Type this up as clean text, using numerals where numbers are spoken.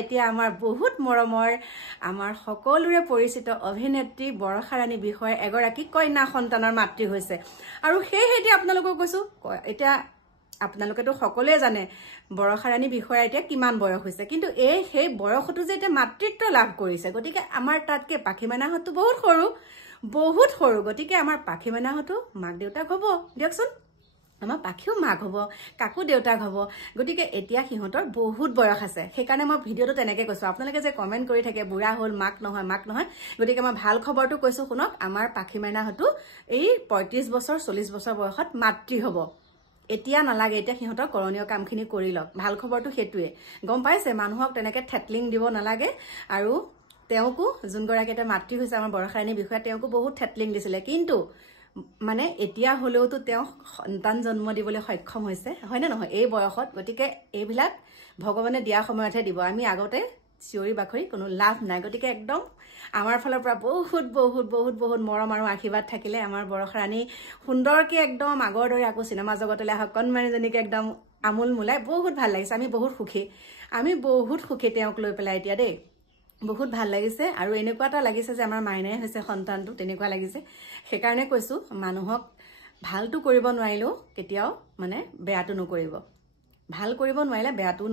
এতিয়া আমাৰ বহুত মৰমৰ আমাৰ সকলোৰে পৰিচিত অভিনেত্ৰী বৰষা ৰাণী বিষয়ে এগৰাকী কন্যা সন্তানৰ মাতৃ হৈছে আৰু সেইহেতু আপোনালোকক কৈছো এতিয়া আপোনালোকেতো সকলোৱে জানে বৰষা ৰাণী বিষয়ে এতিয়া কিমান বয়স হৈছে কিন্তু সেই বয়সটো যে এতিয়া মাতৃত্ব লাভ কৰিছে গতিকে আমাৰ তাতকে পাখি মাইনাহতটো বহুত সৰু গতিকে আমাৰ পাখি মাইনাহতো মাক দেউতাক হ'ব দিয়কচোন আমাৰ পাখিও মাক হ'ব কাকু দেউতাক হ'ব গতিকে এতিয়া সিহঁতৰ বহুত বয়স আছে সেইকাৰণে মই ভিডিওটো তেনেকৈ কৈছো আপোনালোকে যে কমেন্ট কৰি থাকে বুঢ়া হ'ল মাক নহয় গতিকে মই ভাল খবৰটো কৈছো শুনক আমাৰ পাখি মাইনাহতো এই 35 বছৰ 40 বছৰ বয়সত মাতৃ হ'ব এতিয়া নালাগে এতিয়া সিহঁতৰ কৰণীয় কামখিনি কৰি লওক ভাল খবৰটো হেতুৱে গম পাইছে মানুহক তেনেকৈ থেটলিং দিব নালাগে আৰু তেওঁকো যোনগৰাকীতে মাতৃ হৈছে আমাৰ বৰষা ৰাণী বিষয়ে তেওঁকো বহুত থেটলিং দিছিলে কিন্তু মানে এতিয়া হলেওতো তেওঁ সন্তান জন্ম দিবলৈ সক্ষম হৈছে হয় না নহয় এই বয়সত গতিকে এইবিলাক ভগৱানে দিয়া সময়তহে দিব আমি আগতে চিঞৰি বাখৰি কোনো লাভ নাই গতিকে একদম আমাৰ ফালৰ পৰা বহুত মৰম আৰু আশীৰ্বাদ থাকিলে আমাৰ বৰষা ৰাণী সুন্দৰকে একদম আগৰ দৰে আকৌ চিনেমা জগতলৈ আহক কণমানিজনীকে একদম আমোল মোলাই বহুত ভাল লাগিছে আমি বহুত সুখী তেওঁক লৈ পেলাই এতিয়া দেই বহুত ভাল লাগিছে আৰু এনেকুৱা এটা লাগিছে যে আমাৰ মাইনাই হৈছে সন্তানটো তেনেকুৱা লাগিছে সেইকাৰণে কৈছো মানুহক ভালটো কৰিব নোৱাৰিলেও কেতিয়াও মানে বেয়াটো নকৰিব ভাল কৰিব নোৱাৰিলে বেয়াটো